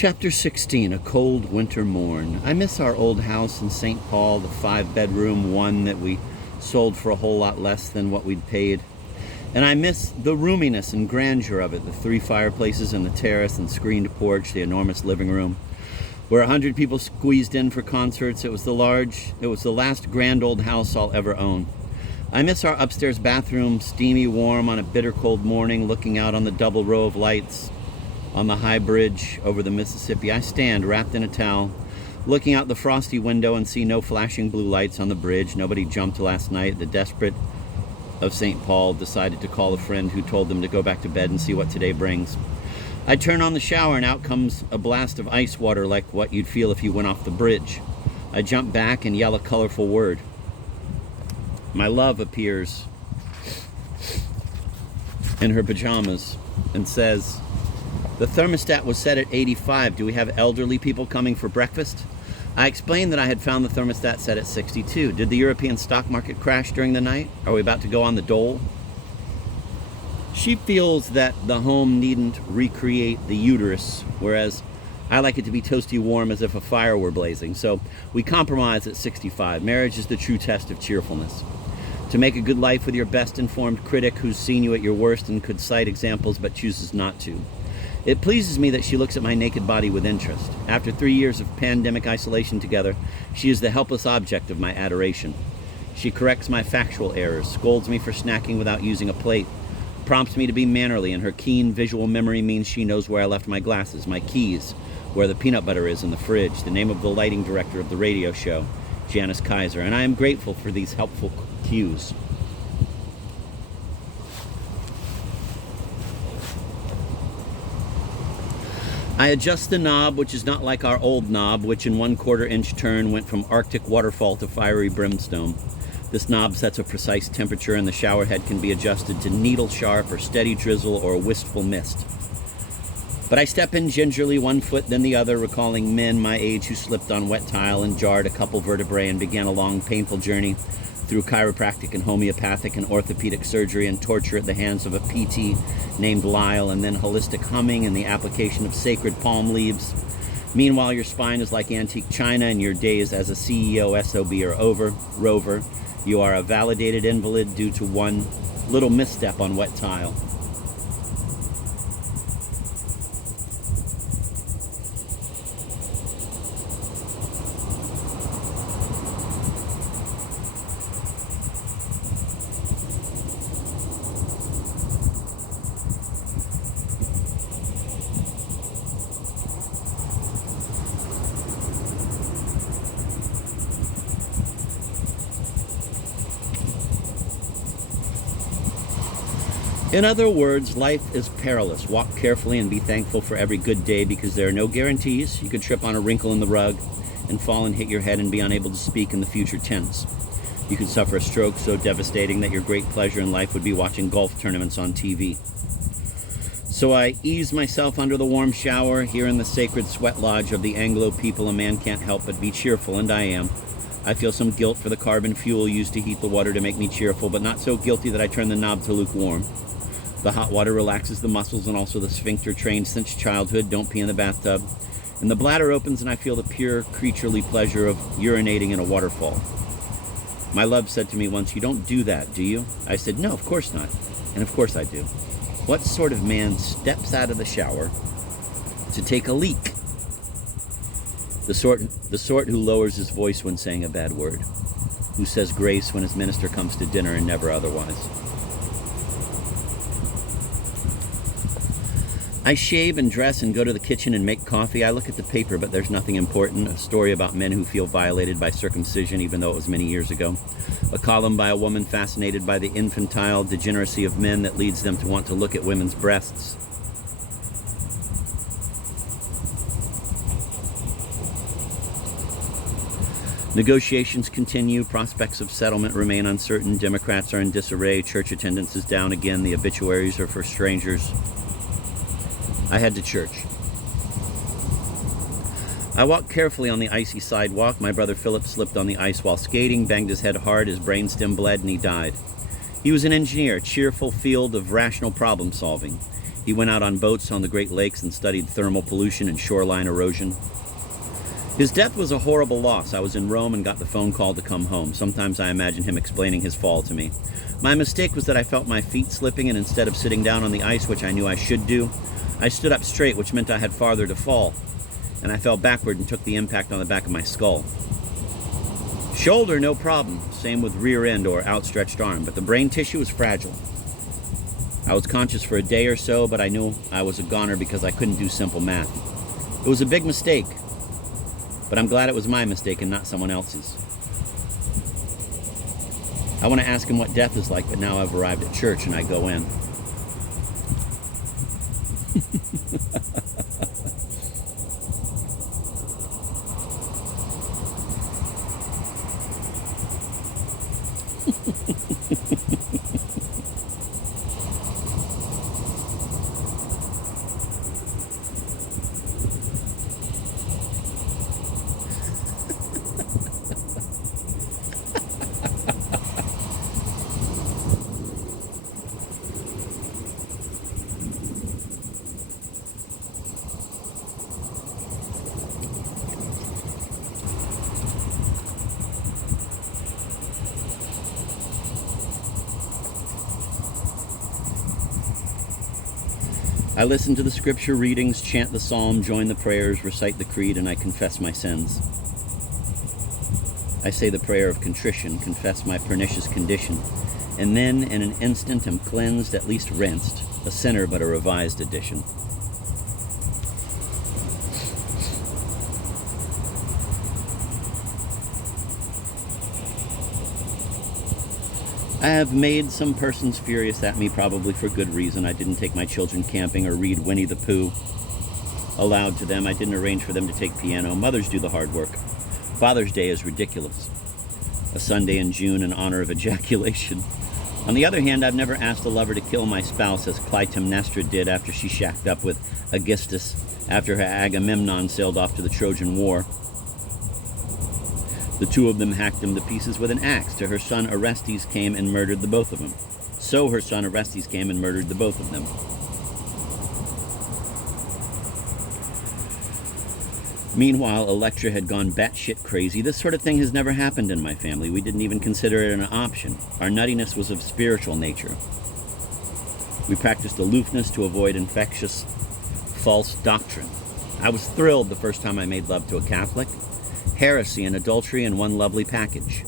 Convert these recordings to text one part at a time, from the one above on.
Chapter 16, A Cold Winter Morn. I miss our old house in St. Paul, the 5-bedroom one that we sold for a whole lot less than what we'd paid. And I miss the roominess and grandeur of it, the 3 fireplaces and the terrace and screened porch, the enormous living room, where 100 people squeezed in for concerts. It was the last grand old house I'll ever own. I miss our upstairs bathroom, steamy warm on a bitter cold morning, looking out on the double row of lights on the high bridge over the Mississippi. I stand wrapped in a towel, looking out the frosty window and see no flashing blue lights on the bridge. Nobody jumped last night. The desperate of St. Paul decided to call a friend who told them to go back to bed and see what today brings. I turn on the shower and out comes a blast of ice water like what you'd feel if you went off the bridge. I jump back and yell a colorful word. My love appears in her pajamas and says, "The thermostat was set at 85. Do we have elderly people coming for breakfast?" I explained that I had found the thermostat set at 62. Did the European stock market crash during the night? Are we about to go on the dole? She feels that the home needn't recreate the uterus, whereas I like it to be toasty warm as if a fire were blazing. So we compromise at 65. Marriage is the true test of cheerfulness. To make a good life with your best informed critic who's seen you at your worst and could cite examples but chooses not to. It pleases me that she looks at my naked body with interest. After 3 years of pandemic isolation together, she is the helpless object of my adoration. She corrects my factual errors, scolds me for snacking without using a plate, prompts me to be mannerly, and her keen visual memory means she knows where I left my glasses, my keys, where the peanut butter is in the fridge, the name of the lighting director of the radio show, Janice Kaiser, and I am grateful for these helpful cues. I adjust the knob, which is not like our old knob, which in 1/4 inch turn went from Arctic waterfall to fiery brimstone. This knob sets a precise temperature, and the shower head can be adjusted to needle sharp or steady drizzle or wistful mist. But I step in gingerly, one foot then the other, recalling men my age who slipped on wet tile and jarred a couple vertebrae and began a long, painful journey through chiropractic and homeopathic and orthopedic surgery and torture at the hands of a PT named Lyle, and then holistic humming and the application of sacred palm leaves. Meanwhile, your spine is like antique china and your days as a CEO SOB are over. Rover, you are a validated invalid due to one little misstep on wet tile. In other words, life is perilous. Walk carefully and be thankful for every good day because there are no guarantees. You could trip on a wrinkle in the rug and fall and hit your head and be unable to speak in the future tense. You could suffer a stroke so devastating that your great pleasure in life would be watching golf tournaments on TV. So I ease myself under the warm shower here in the sacred sweat lodge of the Anglo people. A man can't help but be cheerful, and I am. I feel some guilt for the carbon fuel used to heat the water to make me cheerful, but not so guilty that I turn the knob to lukewarm. The hot water relaxes the muscles and also the sphincter trained since childhood. Don't pee in the bathtub. And the bladder opens and I feel the pure creaturely pleasure of urinating in a waterfall. My love said to me once, "You don't do that, do you?" I said, "No, of course not." And of course I do. What sort of man steps out of the shower to take a leak? The sort who lowers his voice when saying a bad word, who says grace when his minister comes to dinner and never otherwise. I shave and dress and go to the kitchen and make coffee. I look at the paper, but there's nothing important. A story about men who feel violated by circumcision, even though it was many years ago. A column by a woman fascinated by the infantile degeneracy of men that leads them to want to look at women's breasts. Negotiations continue. Prospects of settlement remain uncertain. Democrats are in disarray. Church attendance is down again. The obituaries are for strangers. I head to church. I walk carefully on the icy sidewalk. My brother Philip slipped on the ice while skating, banged his head hard, his brainstem bled, and he died. He was an engineer, a cheerful field of rational problem solving. He went out on boats on the Great Lakes and studied thermal pollution and shoreline erosion. His death was a horrible loss. I was in Rome and got the phone call to come home. Sometimes I imagine him explaining his fall to me. My mistake was that I felt my feet slipping, and instead of sitting down on the ice, which I knew I should do, I stood up straight, which meant I had farther to fall, and I fell backward and took the impact on the back of my skull. Shoulder, no problem. Same with rear end or outstretched arm, but the brain tissue was fragile. I was conscious for a day or so, but I knew I was a goner because I couldn't do simple math. It was a big mistake, but I'm glad it was my mistake and not someone else's. I want to ask him what death is like, but now I've arrived at church and I go in. I listen to the scripture readings, chant the psalm, join the prayers, recite the creed, and I confess my sins. I say the prayer of contrition, confess my pernicious condition, and then in an instant am cleansed, at least rinsed, a sinner but a revised edition. I have made some persons furious at me, probably for good reason. I didn't take my children camping or read Winnie the Pooh aloud to them. I didn't arrange for them to take piano. Mothers do the hard work. Father's Day is ridiculous. A Sunday in June in honor of ejaculation. On the other hand, I've never asked a lover to kill my spouse as Clytemnestra did after she shacked up with Aegisthus after her Agamemnon sailed off to the Trojan War. The two of them hacked him to pieces with an axe till her son Orestes came and murdered the both of them. So her son Orestes came and murdered the both of them. Meanwhile, Electra had gone batshit crazy. This sort of thing has never happened in my family. We didn't even consider it an option. Our nuttiness was of spiritual nature. We practiced aloofness to avoid infectious, false doctrine. I was thrilled the first time I made love to a Catholic. Heresy and adultery in one lovely package.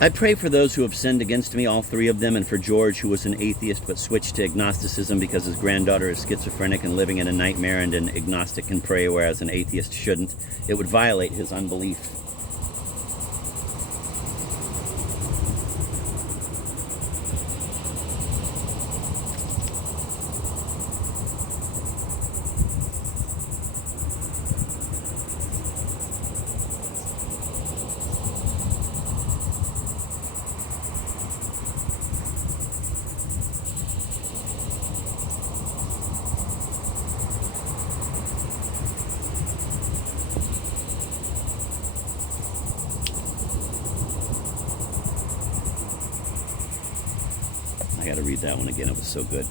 I pray for those who have sinned against me, all three of them, and for George, who was an atheist but switched to agnosticism because his granddaughter is schizophrenic and living in a nightmare, and an agnostic can pray whereas an atheist shouldn't. It would violate his unbelief. I got to read that one again. It was so good.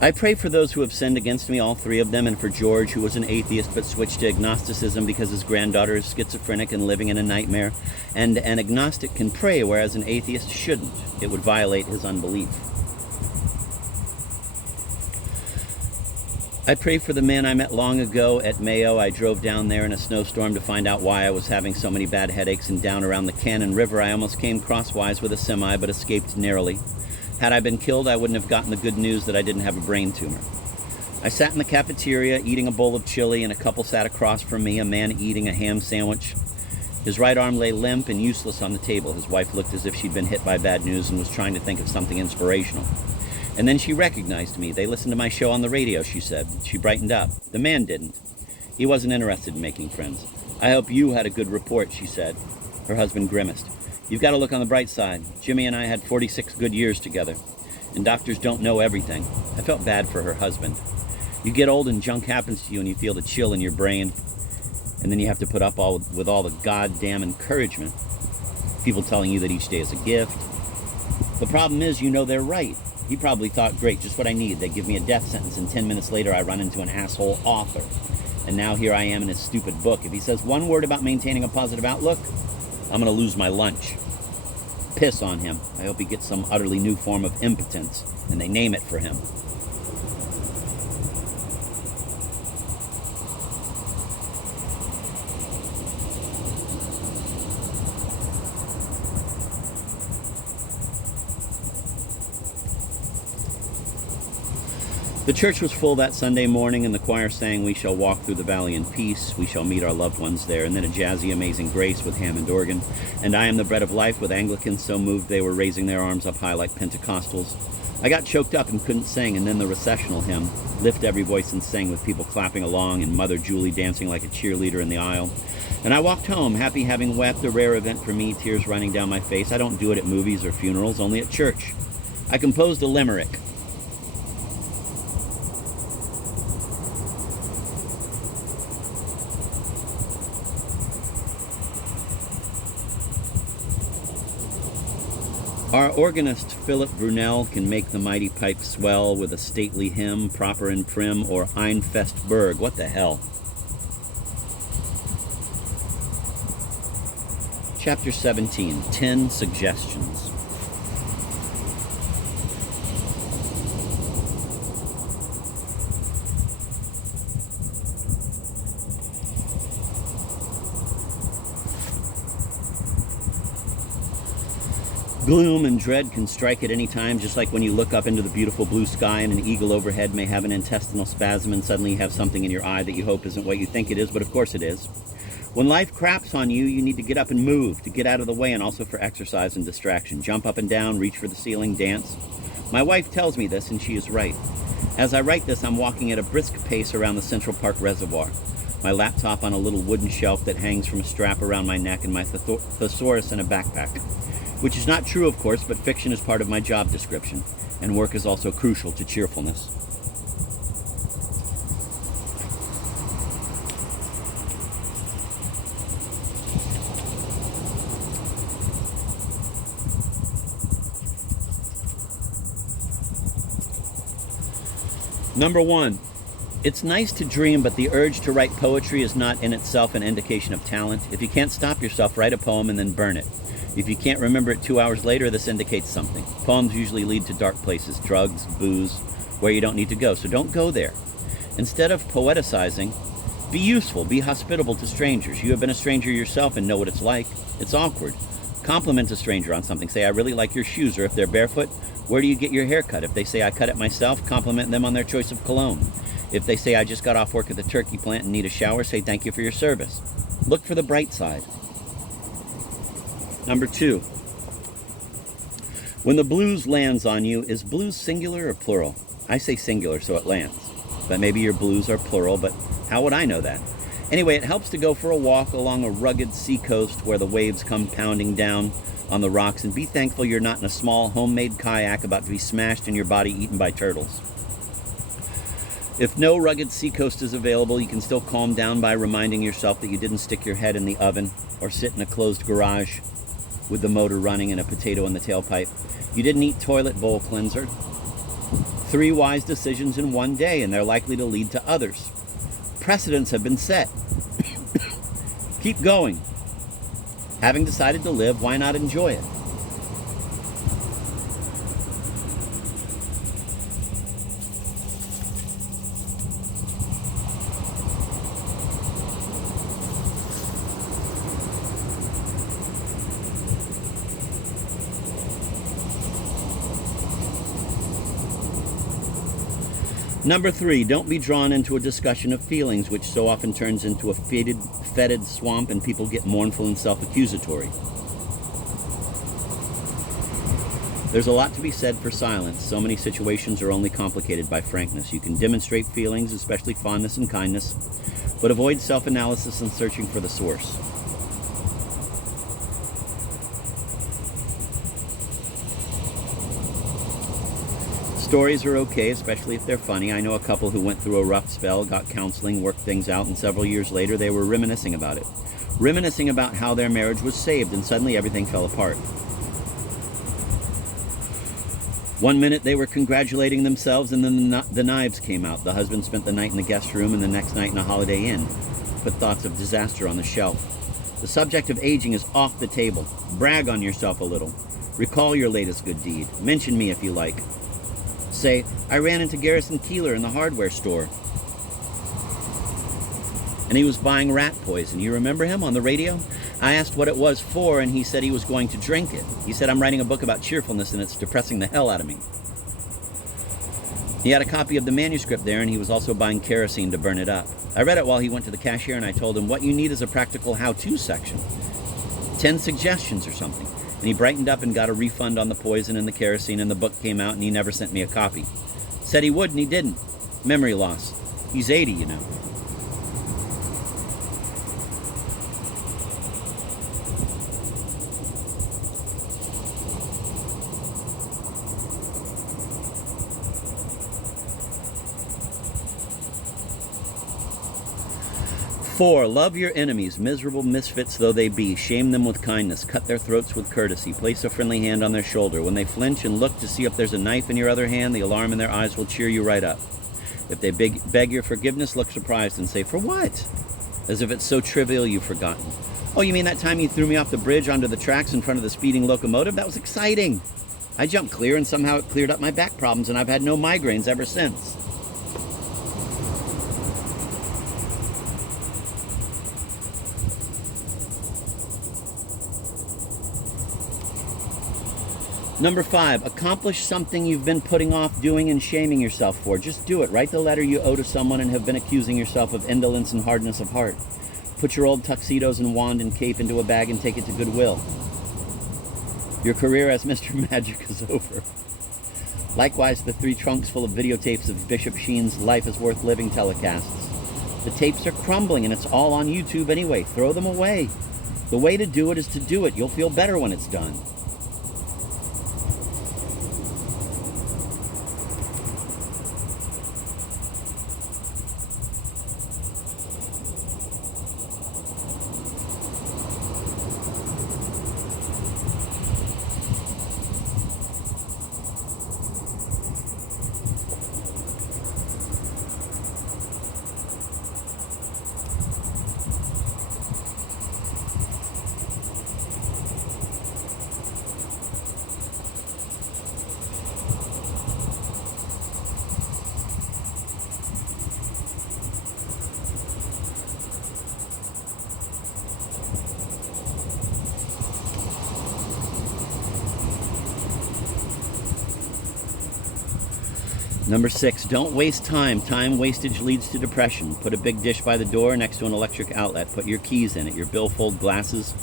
I pray for those who have sinned against me, all three of them, and for George, who was an atheist but switched to agnosticism because his granddaughter is schizophrenic and living in a nightmare, and an agnostic can pray whereas an atheist shouldn't. It would violate his unbelief. I pray for the man I met long ago at Mayo. I drove down there in a snowstorm to find out why I was having so many bad headaches, and down around the Cannon River I almost came crosswise with a semi, but escaped narrowly. Had I been killed, I wouldn't have gotten the good news that I didn't have a brain tumor. I sat in the cafeteria eating a bowl of chili, and a couple sat across from me, a man eating a ham sandwich. His right arm lay limp and useless on the table. His wife looked as if she'd been hit by bad news and was trying to think of something inspirational. And then she recognized me. They listened to my show on the radio, she said. She brightened up. The man didn't. He wasn't interested in making friends. I hope you had a good report, she said. Her husband grimaced. You've got to look on the bright side. Jimmy and I had 46 good years together. And doctors don't know everything. I felt bad for her husband. You get old and junk happens to you and you feel the chill in your brain. And then you have to put up with all the goddamn encouragement. People telling you that each day is a gift. The problem is, you know they're right. He probably thought, great, just what I need. They give me a death sentence, and 10 minutes later I run into an asshole author. And now here I am in his stupid book. If he says one word about maintaining a positive outlook, I'm going to lose my lunch. Piss on him. I hope he gets some utterly new form of impotence, and they name it for him. The church was full that Sunday morning, and the choir sang, "We shall walk through the valley in peace. We shall meet our loved ones there." And then a jazzy Amazing Grace with Hammond organ. And "I Am the Bread of Life" with Anglicans so moved they were raising their arms up high like Pentecostals. I got choked up and couldn't sing, and then the recessional hymn, "Lift Every Voice and Sing," with people clapping along and Mother Julie dancing like a cheerleader in the aisle. And I walked home, happy having wept, a rare event for me, tears running down my face. I don't do it at movies or funerals, only at church. I composed a limerick. Our organist Philip Brunel can make the mighty pipe swell with a stately hymn, proper and prim, or Ein Fest Berg. What the hell? Chapter 17, 10 Suggestions. Gloom and dread can strike at any time, just like when you look up into the beautiful blue sky and an eagle overhead may have an intestinal spasm and suddenly you have something in your eye that you hope isn't what you think it is, but of course it is. When life craps on you, you need to get up and move, to get out of the way, and also for exercise and distraction. Jump up and down, reach for the ceiling, dance. My wife tells me this, and she is right. As I write this, I'm walking at a brisk pace around the Central Park Reservoir, my laptop on a little wooden shelf that hangs from a strap around my neck, and my thesaurus in a backpack. Which is not true, of course, but fiction is part of my job description, and work is also crucial to cheerfulness. Number 1, it's nice to dream, but the urge to write poetry is not in itself an indication of talent. If you can't stop yourself, write a poem and then burn it. If you can't remember it 2 hours later, this indicates something. Poems usually lead to dark places, drugs, booze, where you don't need to go, so don't go there. Instead of poeticizing, be useful, be hospitable to strangers. You have been a stranger yourself and know what it's like. It's awkward. Compliment a stranger on something. Say, "I really like your shoes," or if they're barefoot, "Where do you get your hair cut?" If they say, "I cut it myself," compliment them on their choice of cologne. If they say, "I just got off work at the turkey plant and need a shower," say, "Thank you for your service." Look for the bright side. Number 2, when the blues lands on you, is blues singular or plural? I say singular, so it lands. But maybe your blues are plural, but how would I know that? Anyway, it helps to go for a walk along a rugged seacoast where the waves come pounding down on the rocks, and be thankful you're not in a small homemade kayak about to be smashed and your body eaten by turtles. If no rugged seacoast is available, you can still calm down by reminding yourself that you didn't stick your head in the oven or sit in a closed garage with the motor running and a potato in the tailpipe. You didn't eat toilet bowl cleanser. 3 wise decisions in one day, and they're likely to lead to others. Precedents have been set. Keep going. Having decided to live, why not enjoy it? Number 3, don't be drawn into a discussion of feelings, which so often turns into a fetid swamp and people get mournful and self-accusatory. There's a lot to be said for silence. So many situations are only complicated by frankness. You can demonstrate feelings, especially fondness and kindness, but avoid self-analysis and searching for the source. Stories are okay, especially if they're funny. I know a couple who went through a rough spell, got counseling, worked things out, and several years later they were reminiscing about it. Reminiscing about how their marriage was saved, and suddenly everything fell apart. One minute they were congratulating themselves, and then the knives came out. The husband spent the night in the guest room and the next night in a Holiday Inn. Put thoughts of disaster on the shelf. The subject of aging is off the table. Brag on yourself a little. Recall your latest good deed. Mention me if you like. Say, I ran into Garrison Keeler in the hardware store, and he was buying rat poison. You remember him on the radio? I asked what it was for, and he said he was going to drink it. He said, I'm writing a book about cheerfulness, and it's depressing the hell out of me. He had a copy of the manuscript there, and he was also buying kerosene to burn it up. I read it while he went to the cashier, and I told him, what you need is a practical how-to section. 10 suggestions or something. And he brightened up and got a refund on the poison and the kerosene, and the book came out, and he never sent me a copy. Said he would, and he didn't. Memory loss. He's 80, you know. Four, love your enemies, miserable misfits though they be. Shame them with kindness. Cut their throats with courtesy. Place a friendly hand on their shoulder. When they flinch and look to see if there's a knife in your other hand, the alarm in their eyes will cheer you right up. If they beg your forgiveness, look surprised and say, for what? As if it's so trivial you've forgotten. Oh, you mean that time you threw me off the bridge onto the tracks in front of the speeding locomotive? That was exciting. I jumped clear and somehow it cleared up my back problems, and I've had no migraines ever since. Number 5, accomplish something you've been putting off doing and shaming yourself for. Just do it. Write the letter you owe to someone and have been accusing yourself of indolence and hardness of heart. Put your old tuxedos and wand and cape into a bag and take it to Goodwill. Your career as Mr. Magic is over. Likewise, the 3 trunks full of videotapes of Bishop Sheen's Life is Worth Living telecasts. The tapes are crumbling and it's all on YouTube anyway. Throw them away. The way to do it is to do it. You'll feel better when it's done. Number 6, don't waste time. Time wastage leads to depression. Put a big dish by the door next to an electric outlet. Put your keys in it, your billfold glasses.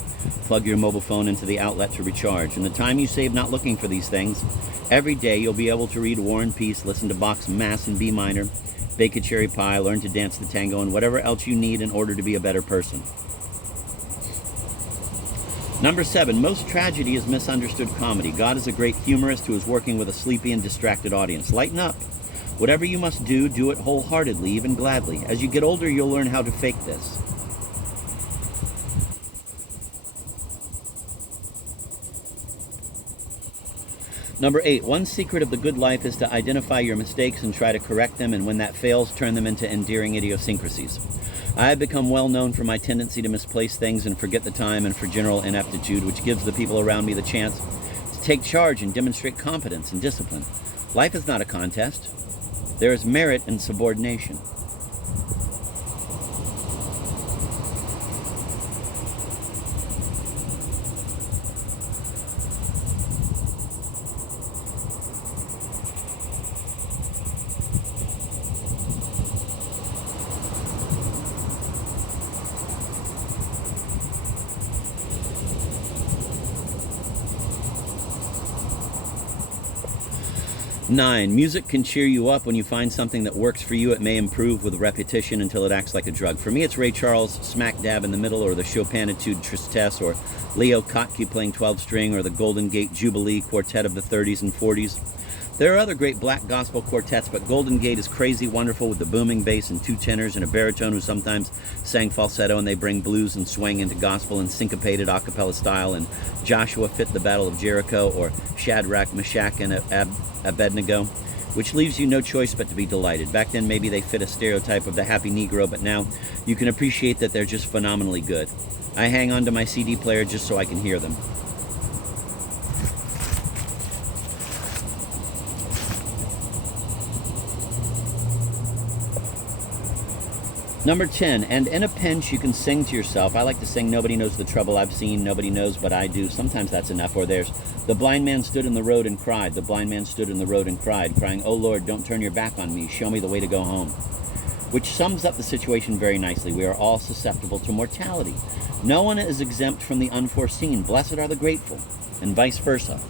Plug your mobile phone into the outlet to recharge. And the time you save not looking for these things, every day you'll be able to read War and Peace, listen to Bach's Mass in B minor, bake a cherry pie, learn to dance the tango, and whatever else you need in order to be a better person. Number 7, most tragedy is misunderstood comedy. God is a great humorist who is working with a sleepy and distracted audience. Lighten up. Whatever you must do, do it wholeheartedly, even gladly. As you get older, you'll learn how to fake this. Number 8, one secret of the good life is to identify your mistakes and try to correct them, and when that fails, turn them into endearing idiosyncrasies. I have become well known for my tendency to misplace things and forget the time, and for general ineptitude, which gives the people around me the chance to take charge and demonstrate competence and discipline. Life is not a contest. There is merit in subordination. 9, music can cheer you up. When you find something that works for you, it may improve with repetition until it acts like a drug. For me, it's Ray Charles, smack dab in the middle, or the Chopin Etude Tristesse, or Leo Kottke playing 12-string, or the Golden Gate Jubilee Quartet of the 30s and 40s. There are other great black gospel quartets, but Golden Gate is crazy wonderful with the booming bass and two tenors and a baritone who sometimes sang falsetto, and they bring blues and swing into gospel in syncopated a cappella style. And Joshua fit the Battle of Jericho, or Shadrach, Meshach, and Abednego, which leaves you no choice but to be delighted. Back then, maybe they fit a stereotype of the happy Negro, but now you can appreciate that they're just phenomenally good. I hang on to my CD player just so I can hear them. Number 10, and in a pinch you can sing to yourself. I like to sing, nobody knows the trouble I've seen, nobody knows but I do. Sometimes that's enough. Or there's, the blind man stood in the road and cried. The blind man stood in the road and cried, crying, "Oh Lord, don't turn your back on me. Show me the way to go home." Which sums up the situation very nicely. We are all susceptible to mortality. No one is exempt from the unforeseen. Blessed are the grateful, and vice versa.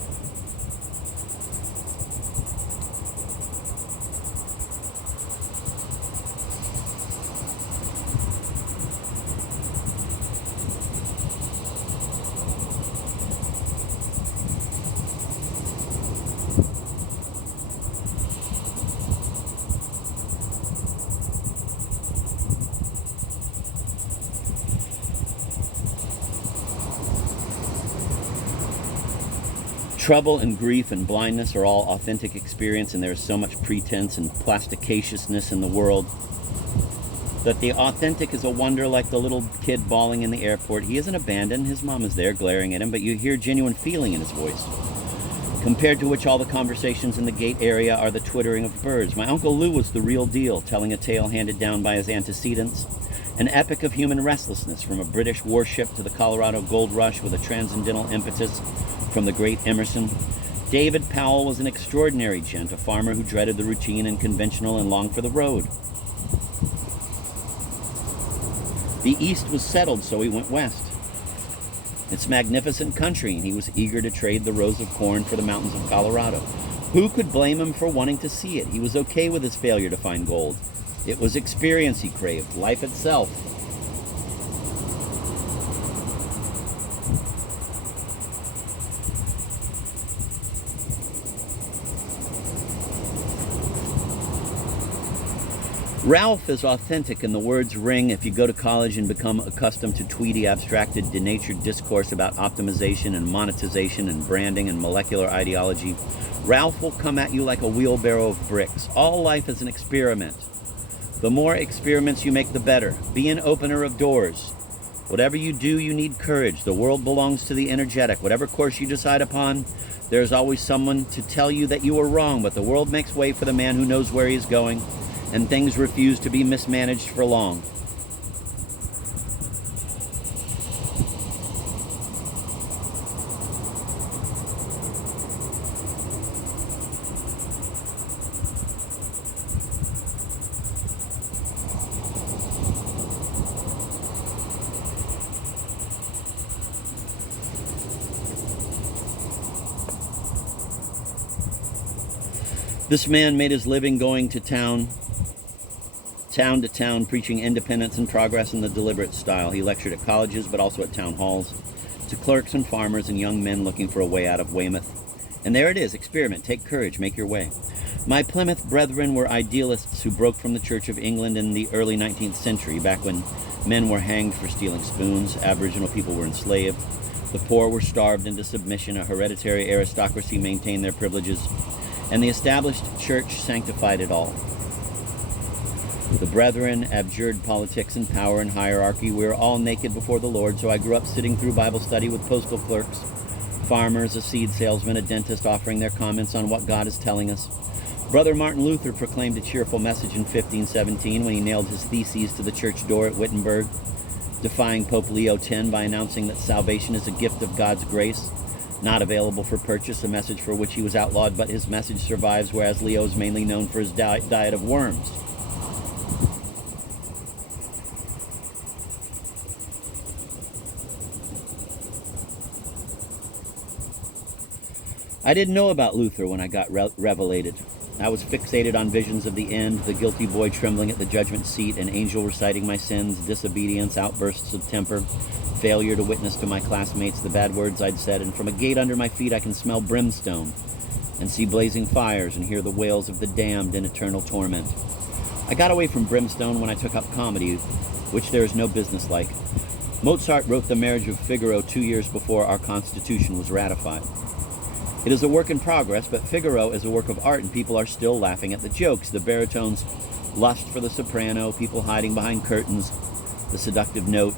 Trouble and grief and blindness are all authentic experience, and there is so much pretense and plasticatiousness in the world that the authentic is a wonder, like the little kid bawling in the airport. He isn't abandoned, his mom is there glaring at him, but you hear genuine feeling in his voice, compared to which all the conversations in the gate area are the twittering of birds. My Uncle Lou was the real deal, telling a tale handed down by his antecedents, an epic of human restlessness, from a British warship to the Colorado Gold Rush, with a transcendental impetus from the great Emerson. David Powell was an extraordinary gent, a farmer who dreaded the routine and conventional and longed for the road. The East was settled, so he went west. It's magnificent country, and he was eager to trade the rows of corn for the mountains of Colorado. Who could blame him for wanting to see it? He was okay with his failure to find gold. It was experience he craved, life itself. Ralph is authentic, and the words ring if you go to college and become accustomed to tweedy, abstracted, denatured discourse about optimization and monetization and branding and molecular ideology. Ralph will come at you like a wheelbarrow of bricks. All life is an experiment. The more experiments you make, the better. Be an opener of doors. Whatever you do, you need courage. The world belongs to the energetic. Whatever course you decide upon, there's always someone to tell you that you are wrong, but the world makes way for the man who knows where he's going, and things refuse to be mismanaged for long. This man made his living going to town to town, preaching independence and progress in the deliberate style. He lectured at colleges, but also at town halls, to clerks and farmers and young men looking for a way out of Weymouth. And there it is, experiment, take courage, make your way. My Plymouth brethren were idealists who broke from the Church of England in the early 19th century, back when men were hanged for stealing spoons, Aboriginal people were enslaved, the poor were starved into submission, a hereditary aristocracy maintained their privileges, and the established church sanctified it all. The brethren abjured politics and power and hierarchy. We were all naked before the Lord, so I grew up sitting through Bible study with postal clerks, farmers, a seed salesman, a dentist offering their comments on what God is telling us. Brother Martin Luther proclaimed a cheerful message in 1517 when he nailed his theses to the church door at Wittenberg, defying Pope Leo X by announcing that salvation is a gift of God's grace, not available for purchase, a message for which he was outlawed, but his message survives, whereas Leo is mainly known for his diet of worms. I didn't know about Luther when I got revelated. I was fixated on visions of the end, the guilty boy trembling at the judgment seat, an angel reciting my sins, disobedience, outbursts of temper, failure to witness to my classmates the bad words I'd said, and from a gate under my feet I can smell brimstone and see blazing fires and hear the wails of the damned in eternal torment. I got away from brimstone when I took up comedy, which there is no business like. Mozart wrote The Marriage of Figaro 2 years before our Constitution was ratified. It is a work in progress, but Figaro is a work of art, and people are still laughing at the jokes. The baritone's lust for the soprano, people hiding behind curtains, the seductive note,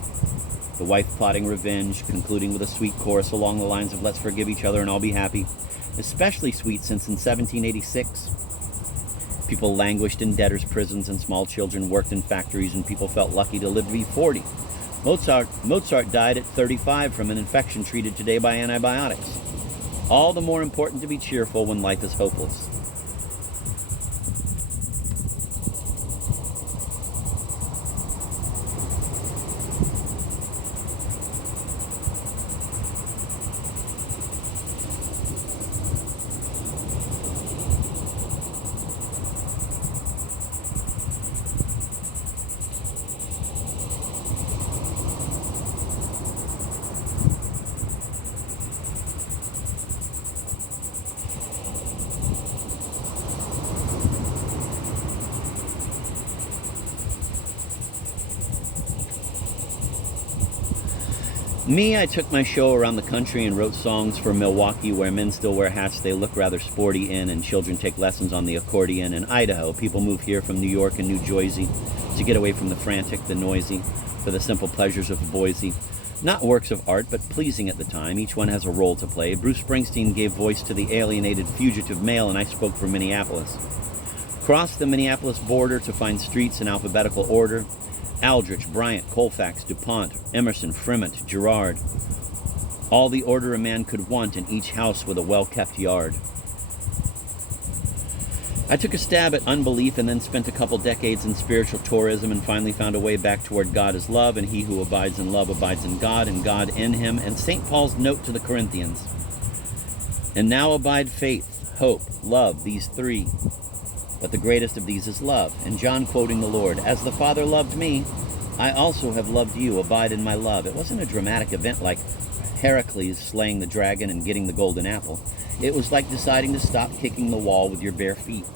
the wife plotting revenge, concluding with a sweet chorus along the lines of "Let's forgive each other and all be happy." Especially sweet since in 1786, people languished in debtors' prisons and small children worked in factories, and people felt lucky to live to be 40. Mozart died at 35 from an infection treated today by antibiotics. All the more important to be cheerful when life is hopeless. Me, I took my show around the country and wrote songs for Milwaukee, where men still wear hats they look rather sporty in, and children take lessons on the accordion. In Idaho, people move here from New York and New Jersey to get away from the frantic, the noisy, for the simple pleasures of Boise. Not works of art, but pleasing at the time. Each one has a role to play. Bruce Springsteen gave voice to the alienated fugitive male, and I spoke for Minneapolis. Crossed the Minneapolis border to find streets in alphabetical order. Aldrich, Bryant, Colfax, DuPont, Emerson, Fremont, Girard. All the order a man could want in each house with a well-kept yard. I took a stab at unbelief and then spent a couple decades in spiritual tourism and finally found a way back toward God as love, and he who abides in love abides in God, and God in him, and St. Paul's note to the Corinthians. And now abide faith, hope, love, these three. But the greatest of these is love. And John quoting the Lord, "As the Father loved me, I also have loved you. Abide in my love." It wasn't a dramatic event like Heracles slaying the dragon and getting the golden apple. It was like deciding to stop kicking the wall with your bare feet.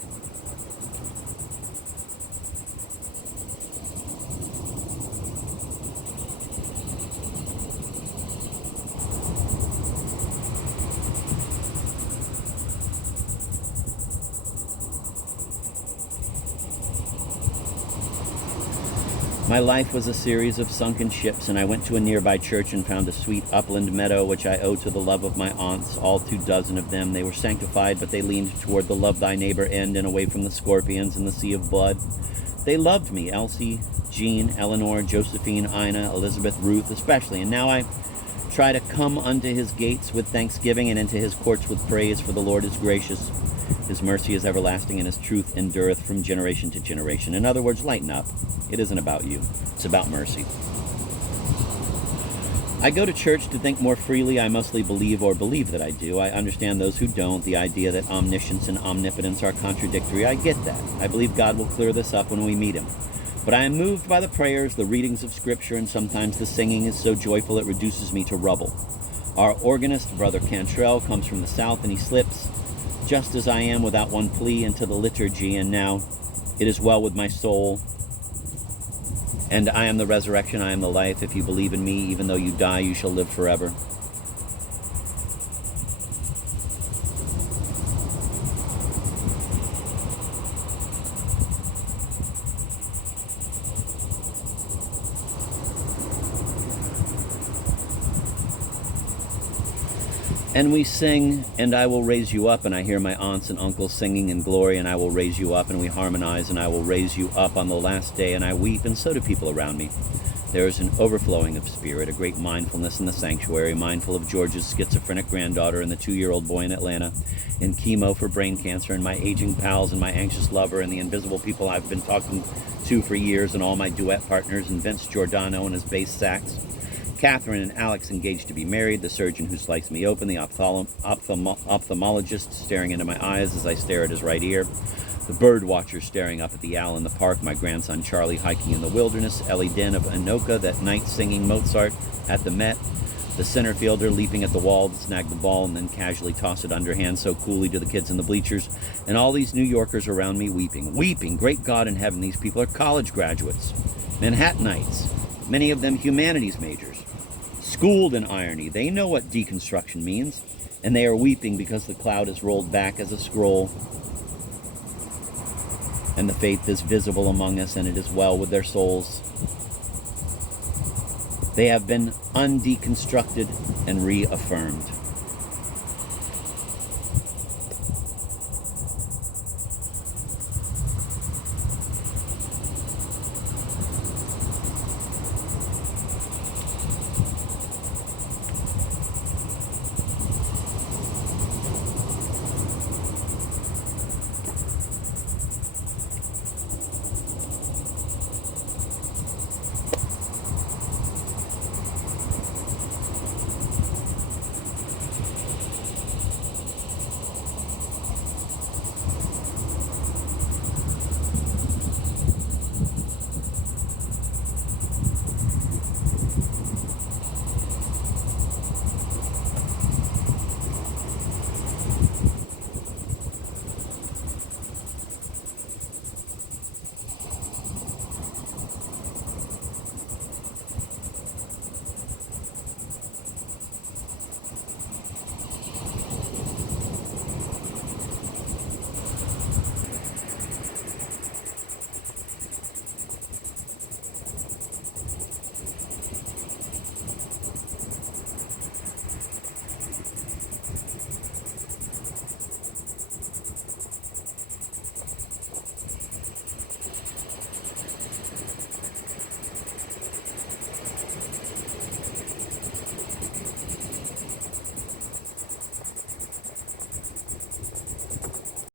My life was a series of sunken ships, and I went to a nearby church and found a sweet upland meadow, which I owe to the love of my aunts, all 24 of them. They were sanctified, but they leaned toward the love thy neighbor end and away from the scorpions and the sea of blood. They loved me, Elsie, Jean, Eleanor, Josephine, Ina, Elizabeth, Ruth especially, and now I try to come unto his gates with thanksgiving and into his courts with praise, for the Lord is gracious. His mercy is everlasting, and his truth endureth from generation to generation. In other words, lighten up. It isn't about you. It's about mercy. I go to church to think more freely. I mostly believe that I do. I understand those who don't. The idea that omniscience and omnipotence are contradictory, I get that. I believe God will clear this up when we meet him. But I am moved by the prayers, the readings of Scripture, and sometimes the singing is so joyful it reduces me to rubble. Our organist, Brother Cantrell, comes from the South, and he slips, just as I am without one plea, into the liturgy, and now it is well with my soul. And I am the resurrection, I am the life. If you believe in me, even though you die, you shall live forever. And we sing, "And I will raise you up," and I hear my aunts and uncles singing in glory, "And I will raise you up," and we harmonize, "And I will raise you up on the last day," and I weep, and so do people around me. There is an overflowing of spirit, a great mindfulness in the sanctuary, mindful of George's schizophrenic granddaughter and the 2-year-old boy in Atlanta, in chemo for brain cancer, and my aging pals, and my anxious lover, and the invisible people I've been talking to for years, and all my duet partners, and Vince Giordano and his bass sax. Catherine and Alex engaged to be married, the surgeon who sliced me open, the ophthalmologist staring into my eyes as I stare at his right ear, the bird watcher staring up at the owl in the park, my grandson Charlie hiking in the wilderness, Ellie Din of Anoka that night singing Mozart at the Met, the center fielder leaping at the wall to snag the ball and then casually toss it underhand so coolly to the kids in the bleachers, and all these New Yorkers around me weeping. Great God in heaven, these people are college graduates, Manhattanites, many of them humanities majors, schooled in irony. They know what deconstruction means, and they are weeping because the cloud is rolled back as a scroll, and the faith is visible among us, and it is well with their souls. They have been undeconstructed and reaffirmed.